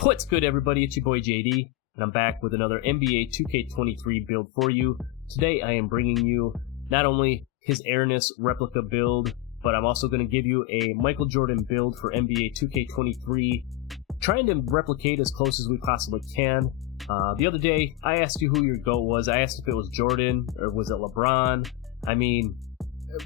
What's good, everybody? It's your boy JD, and I'm back with another NBA 2K23 build for you. Today I am bringing you not only his airness replica build, but I'm also going to give you a Michael Jordan build for NBA 2K23, trying to replicate as close as we possibly can. The other day, I asked you who your GOAT was. I asked if it was Jordan or was it LeBron. I mean,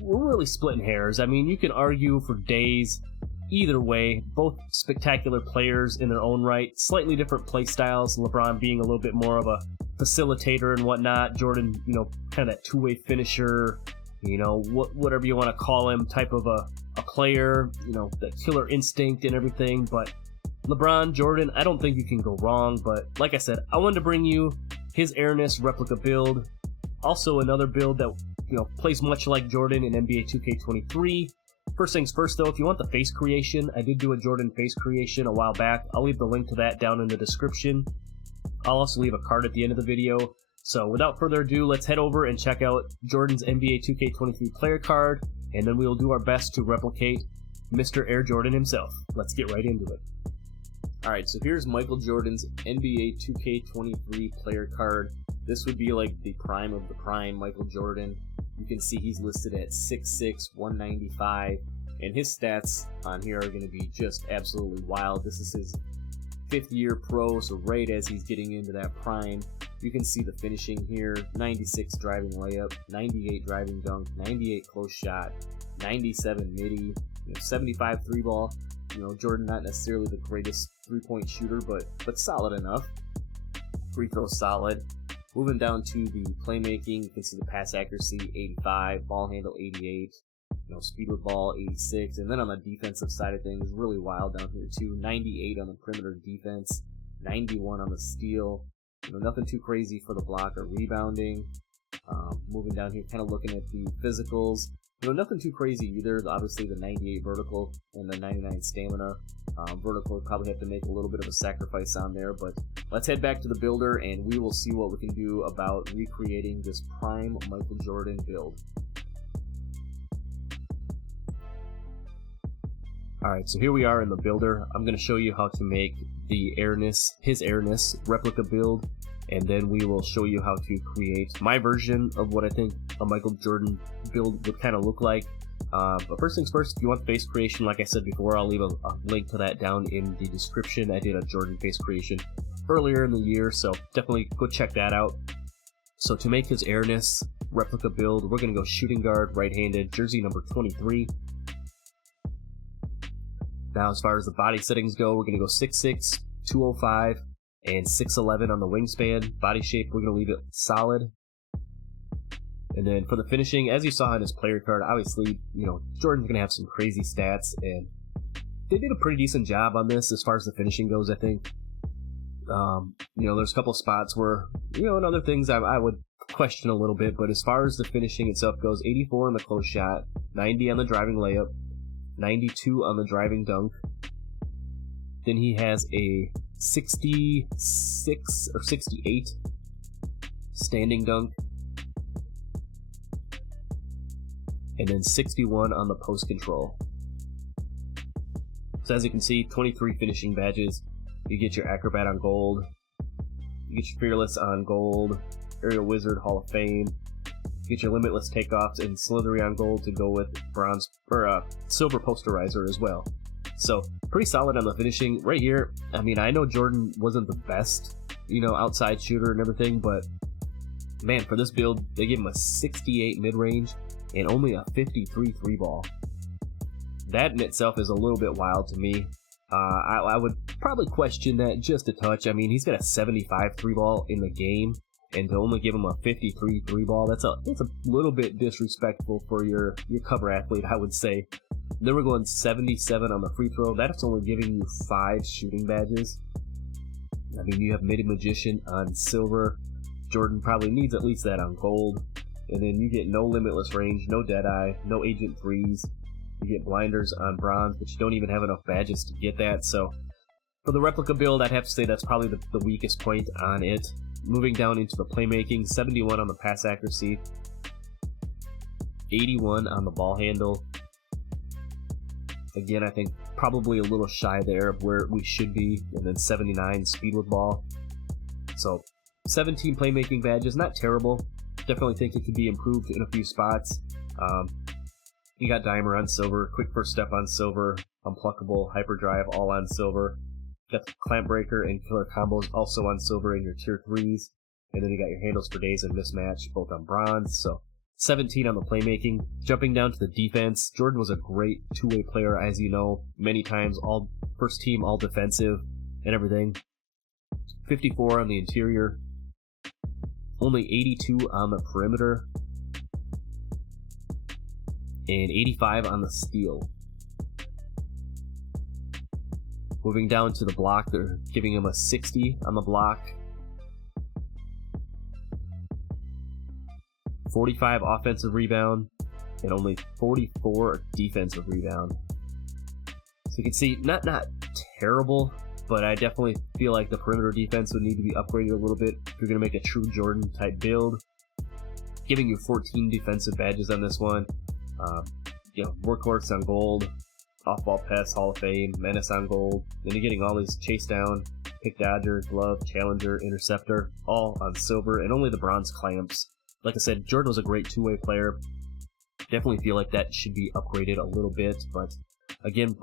we're really splitting hairs. I mean, you can argue for days. Either way, both spectacular players in their own right, slightly different play styles. LeBron being a little bit more of a facilitator and whatnot. Jordan, kind of that two-way finisher, whatever you want to call him, type of a player, the killer instinct and everything. But LeBron, Jordan, I don't think you can go wrong. But like I said, I wanted to bring you his airness replica build. Also another build that, plays much like Jordan in NBA 2K23. First things first, though, if you want the face creation, I did do a Jordan face creation a while back. I'll leave the link to that down in the description. I'll also leave a card at the end of the video. So without further ado, let's head over and check out Jordan's NBA 2K23 player card, and then we will do our best to replicate Mr. Air Jordan himself. Let's get right into it. Alright, so here's Michael Jordan's NBA 2K23 player card. This would be like the prime of the prime Michael Jordan. You can see he's listed at 6'6", 195, and his stats on here are going to be just absolutely wild. This is his 5th year pro, so right as he's getting into that prime. You can see the finishing here: 96 driving layup, 98 driving dunk, 98 close shot, 97 midi, 75 three ball. Jordan not necessarily the greatest three-point shooter, but solid enough. Free throw solid. Moving down to the playmaking, you can see the pass accuracy 85, ball handle 88, speed with ball 86, and then on the defensive side of things, really wild down here too. 98 on the perimeter defense, 91 on the steal. Nothing too crazy for the block or rebounding. Moving down here, kind of looking at the physicals. Nothing too crazy either. Obviously, the 98 vertical and the 99 stamina. Vertical, probably have to make a little bit of a sacrifice on there, but let's head back to the builder and we will see what we can do about recreating this prime Michael Jordan build. Alright, so here we are in the builder. I'm going to show you how to make the his airness replica build, and then we will show you how to create my version of what I think a Michael Jordan build would kind of look like. But first things first, if you want face creation, like I said before, I'll leave a link to that down in the description. I did a Jordan face creation earlier in the year, so definitely go check that out. So to make his airness replica build, we're going to go shooting guard, right-handed, jersey number 23. Now as far as the body settings go, we're going to go 6'6", 205, and 6'11 on the wingspan. Body shape, we're going to leave it solid. And then for the finishing, as you saw in his player card, obviously, Jordan's going to have some crazy stats, and they did a pretty decent job on this as far as the finishing goes, I think. There's a couple spots where, and other things I would question a little bit, but as far as the finishing itself goes, 84 on the close shot, 90 on the driving layup, 92 on the driving dunk. Then he has a 66 or 68 standing dunk. And then 61 on the post control. So as you can see, 23 finishing badges. You get your Acrobat on gold. You get your Fearless on gold. Aerial Wizard Hall of Fame. You get your Limitless Takeoffs and Slithery on gold to go with bronze or silver posterizer as well. So pretty solid on the finishing right here. I mean, I know Jordan wasn't the best, outside shooter and everything, but man, for this build, they gave him a 68 mid-range and only a 53 three ball. That in itself is a little bit wild to me. I would probably question that just a touch. I mean, he's got a 75 three ball in the game, and to only give him a 53 three ball, that's a little bit disrespectful for your cover athlete, I would say. Then we're going 77 on the free throw. That's only giving you 5 shooting badges. I mean, you have Midi Magician on silver. Jordan probably needs at least that on gold. And then you get no limitless range, no Deadeye, no Agent 3s. You get blinders on bronze, but you don't even have enough badges to get that. So for the replica build, I'd have to say that's probably the weakest point on it. Moving down into the playmaking, 71 on the pass accuracy, 81 on the ball handle, Again, I think probably a little shy there of where we should be. And then 79 speed with ball. So 17 playmaking badges, not terrible. Definitely think it could be improved in a few spots. You got Dimer on silver, quick first step on silver, unpluckable, hyperdrive all on silver. Got the clamp breaker and killer combos also on silver in your tier 3s. And then you got your handles for days and mismatch both on bronze. So 17 on the playmaking. Jumping down to the defense, Jordan was a great two-way player, as you know, many times, all first team, all defensive and everything. 54 on the interior. Only 82 on the perimeter. And 85 on the steal. Moving down to the block, they're giving him a 60 on the block. 45 offensive rebound, and only 44 defensive rebound. So you can see, not terrible, but I definitely feel like the perimeter defense would need to be upgraded a little bit if you're going to make a true Jordan type build. Giving you 14 defensive badges on this one. Workhorse on gold, off-ball pass, Hall of Fame, menace on gold. Then you're getting all these chase down, pick dodger, glove, challenger, interceptor, all on silver, and only the bronze clamps. Like I said, Jordan was a great two-way player. Definitely feel like that should be upgraded a little bit, but again,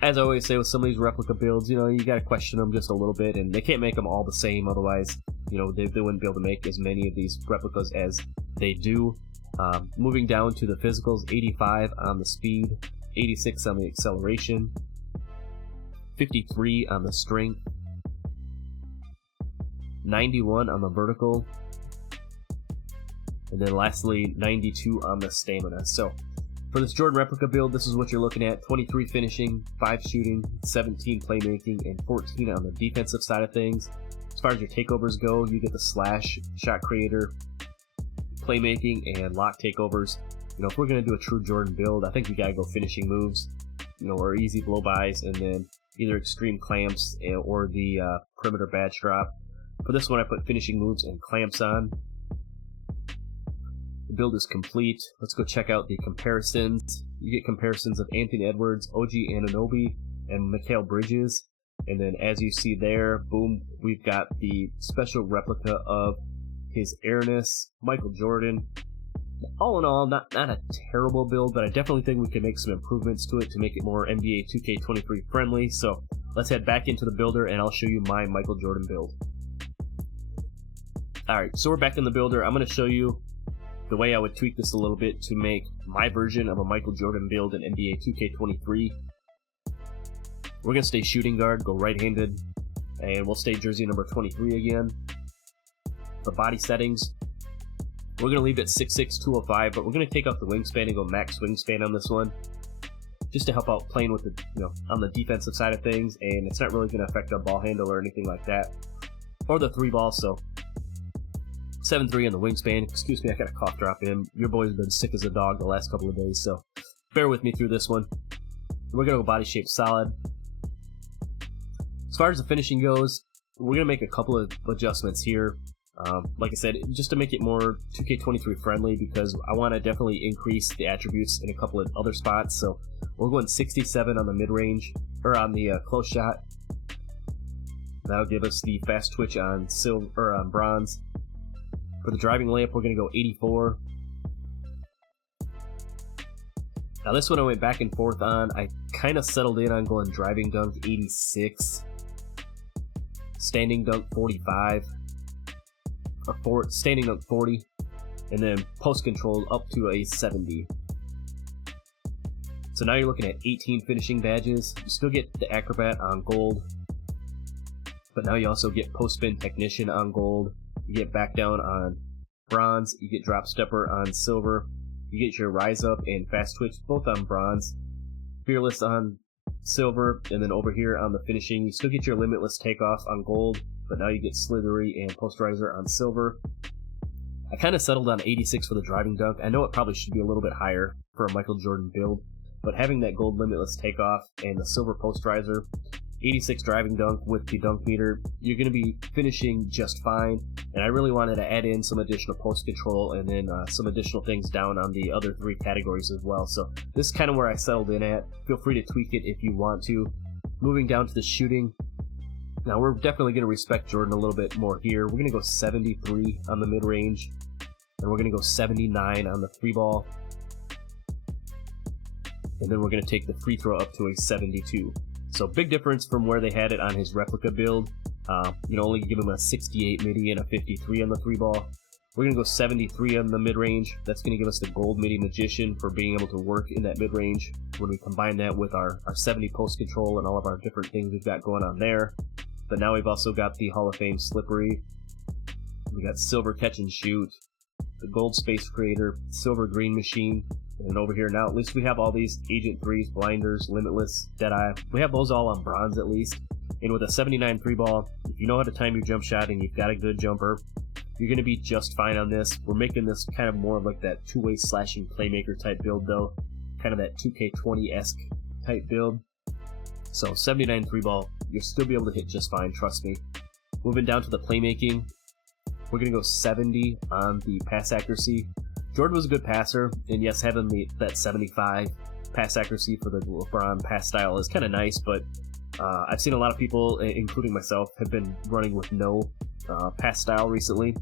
as I always say with some of these replica builds, you gotta question them just a little bit, and they can't make them all the same, otherwise, they wouldn't be able to make as many of these replicas as they do. Moving down to the physicals, 85 on the speed, 86 on the acceleration, 53 on the strength, 91 on the vertical, and then lastly 92 on the stamina. So for this Jordan replica build, this is what you're looking at: 23 finishing, 5 shooting, 17 playmaking, and 14 on the defensive side of things. As far as your takeovers go, you get the slash, shot creator, playmaking, and lock takeovers. If we're going to do a true Jordan build, I think we got to go finishing moves, or easy blow-bys, and then either extreme clamps or the perimeter badge drop. For this one, I put finishing moves and clamps on. The build is complete. Let's go check out the comparisons. You get comparisons of Anthony Edwards, OG Anunoby, and Mikal Bridges. And then as you see there, boom, we've got the special replica of his airness, Michael Jordan. All in all, not a terrible build, but I definitely think we can make some improvements to it to make it more NBA 2K23 friendly. So let's head back into the builder and I'll show you my Michael Jordan build. Alright, so we're back in the builder. I'm going to show you the way I would tweak this a little bit to make my version of a Michael Jordan build in NBA 2K23. We're going to stay shooting guard, go right-handed, and we'll stay jersey number 23 again. The body settings, we're going to leave it 6'6", 205, but we're going to take off the wingspan and go max wingspan on this one, just to help out playing with the, on the defensive side of things, and it's not really going to affect our ball handle or anything like that, or the 3-ball, so 7'3" on the wingspan. Excuse me, I got a cough drop in. Your boy's been sick as a dog the last couple of days, so bear with me through this one. We're going to go body shape solid. As far as the finishing goes, we're going to make a couple of adjustments here. Like I said, just to make it more 2K23 friendly, because I want to definitely increase the attributes in a couple of other spots. So we're going 67 on the mid-range, or on the close shot. That'll give us the fast twitch on silver or on bronze. For the driving layup, we're going to go 84. Now this one I went back and forth on. I kind of settled in on going driving dunk 86, standing dunk 45. Standing dunk 40, and then post control up to a 70. So now you're looking at 18 finishing badges. You still get the acrobat on gold, but now you also get post spin technician on gold. You get back down on bronze. You get drop stepper on silver. You get your rise up and fast twitch both on bronze. Fearless on silver, and then over here on the finishing, you still get your limitless takeoff on gold, but now you get slithery and posterizer on silver. I kind of settled on 86 for the driving dunk. I know it probably should be a little bit higher for a Michael Jordan build, but having that gold limitless takeoff and the silver posterizer 86 driving dunk with the dunk meter, you're going to be finishing just fine. And I really wanted to add in some additional post control and then some additional things down on the other 3 categories as well. So this is kind of where I settled in at. Feel free to tweak it if you want to. Moving down to the shooting. Now we're definitely going to respect Jordan a little bit more here. We're going to go 73 on the mid-range, and we're going to go 79 on the 3-ball. And then we're going to take the free throw up to a 72. So big difference from where they had it on his replica build. Only give him a 68 midi and a 53 on the 3-ball. We're going to go 73 on the mid-range. That's going to give us the gold midi magician for being able to work in that mid-range. When we combine that with our 70 post control and all of our different things we've got going on there. But now we've also got the Hall of Fame slippery. We got silver catch and shoot, the gold space creator, silver green machine. And over here now, at least we have all these Agent 3s, blinders, limitless, deadeye. We have those all on bronze at least. And with a 79 3-ball, if you know how to time your jump shot and you've got a good jumper, you're going to be just fine on this. We're making this kind of more like that two-way slashing playmaker type build though. Kind of that 2K20-esque type build. So 79 3-ball, you'll still be able to hit just fine, trust me. Moving down to the playmaking, we're going to go 70 on the pass accuracy. Jordan was a good passer, and yes, having that 75 pass accuracy for the LeBron pass style is kind of nice, but I've seen a lot of people, including myself, have been running with no pass style recently,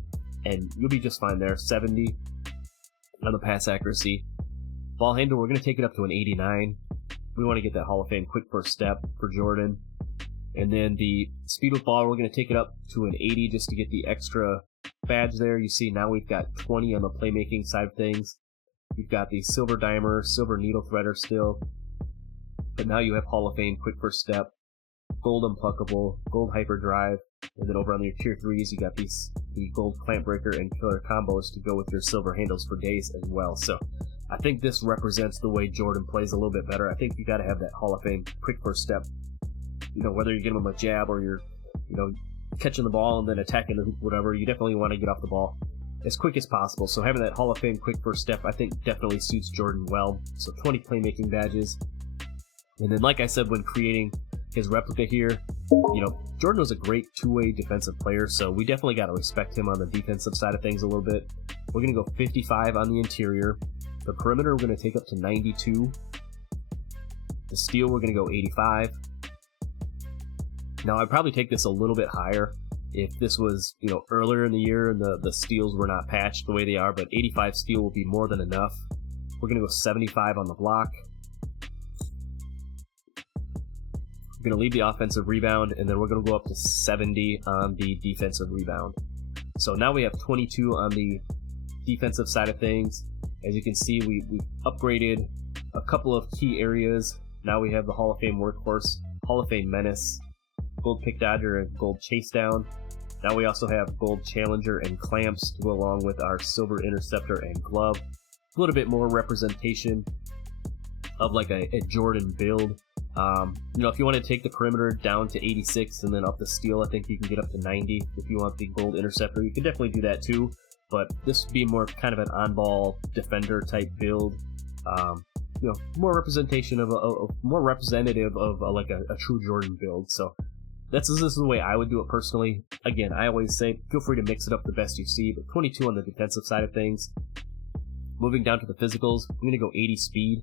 and you'll be just fine there. 70 on the pass accuracy. Ball handle, we're going to take it up to an 89. We want to get that Hall of Fame quick first step for Jordan. And then the speed with ball, we're going to take it up to an 80 just to get the extra badge there. You see now we've got 20 on the playmaking side of things. You've got the silver dimer, silver needle threader still. But now you have Hall of Fame quick first step, gold unpluckable, gold hyper drive, and then over on your tier 3s you got the gold clamp breaker and killer combos to go with your silver handles for days as well. So I think this represents the way Jordan plays a little bit better. I think you got to have that Hall of Fame quick first step. Whether you're giving him a jab or you're, catching the ball and then attacking the hoop, whatever, you definitely want to get off the ball as quick as possible. So having that Hall of Fame quick first step, I think definitely suits Jordan well. So 20 playmaking badges. And then, like I said, when creating his replica here, Jordan was a great two-way defensive player, so we definitely got to respect him on the defensive side of things a little bit. We're going to go 55 on the interior. The perimeter, we're going to take up to 92. The steal, we're going to go 85. Now, I'd probably take this a little bit higher if this was, earlier in the year and the steals were not patched the way they are, but 85 steal will be more than enough. We're going to go 75 on the block. We're going to leave the offensive rebound, and then we're going to go up to 70 on the defensive rebound. So now we have 22 on the defensive side of things. As you can see, we upgraded a couple of key areas. Now we have the Hall of Fame workhorse, Hall of Fame menace, gold pick dodger, and gold chase down. Now we also have gold challenger and clamps to go along with our silver interceptor and glove. A little bit more representation of like a Jordan build. If you want to take the perimeter down to 86 and then up the steal, I think you can get up to 90. If you want the gold interceptor, you can definitely do that too. But this would be more kind of an on-ball defender type build. More representation of more representative of like a true Jordan build. So this is the way I would do it personally. Again, I always say feel free to mix it up the best you see, but 22 on the defensive side of things. Moving down to the physicals, I'm going to go 80 speed.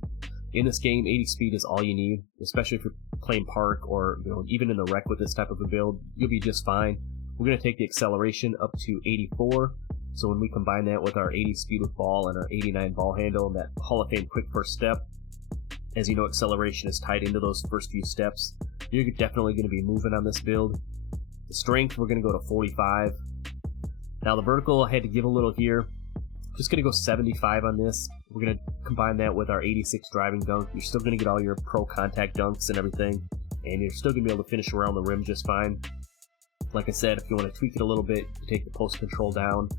In this game, 80 speed is all you need, especially if you're playing park or even in the rec with this type of a build. You'll be just fine. We're going to take the acceleration up to 84. So when we combine that with our 80 speed with ball and our 89 ball handle and that Hall of Fame quick first step, as you know, acceleration is tied into those first few steps. You're definitely going to be moving on this build. The strength, we're going to go to 45. Now the vertical, I had to give a little here. Just going to go 75 on this. We're going to combine that with our 86 driving dunk. You're still going to get all your pro contact dunks and everything, and you're still going to be able to finish around the rim just fine. Like I said, if you want to tweak it a little bit, you take the post control down,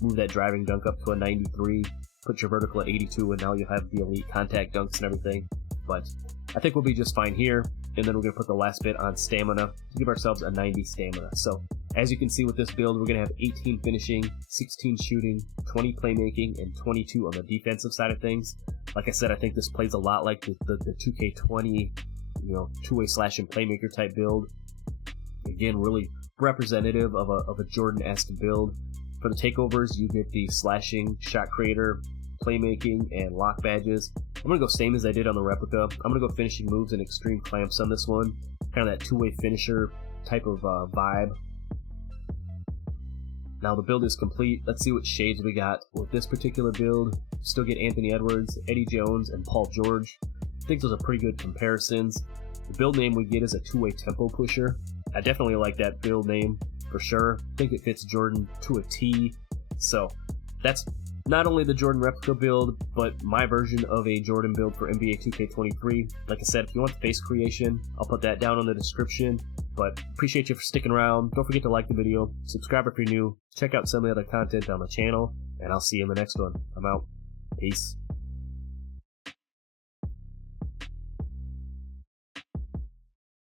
move that driving dunk up to a 93, put your vertical at 82, and now you'll have the elite contact dunks and everything. But I think we'll be just fine here, and then we're going to put the last bit on stamina to give ourselves a 90 stamina. So as you can see with this build, we're going to have 18 finishing, 16 shooting, 20 playmaking, and 22 on the defensive side of things. Like I said, I think this plays a lot like the 2K20, two-way slashing playmaker type build. Again, really representative of a Jordan-esque build. For the takeovers, you get the slashing, shot creator, playmaking, and lock badges. I'm going to go same as I did on the replica. I'm going to go finishing moves and extreme clamps on this one. Kind of that two-way finisher type of vibe. Now the build is complete. Let's see what shades we got with this particular build. Still get Anthony Edwards, Eddie Jones, and Paul George. I think those are pretty good comparisons. The build name we get is a two-way tempo pusher. I definitely like that build name for sure. I think it fits Jordan to a T. So that's not only the Jordan replica build, but my version of a Jordan build for NBA 2K23. Like I said, if you want the face creation, I'll put that down in the description. But appreciate you for sticking around. Don't forget to like the video, subscribe if you're new, check out some of the other content on the channel, and I'll see you in the next one. I'm out. Peace.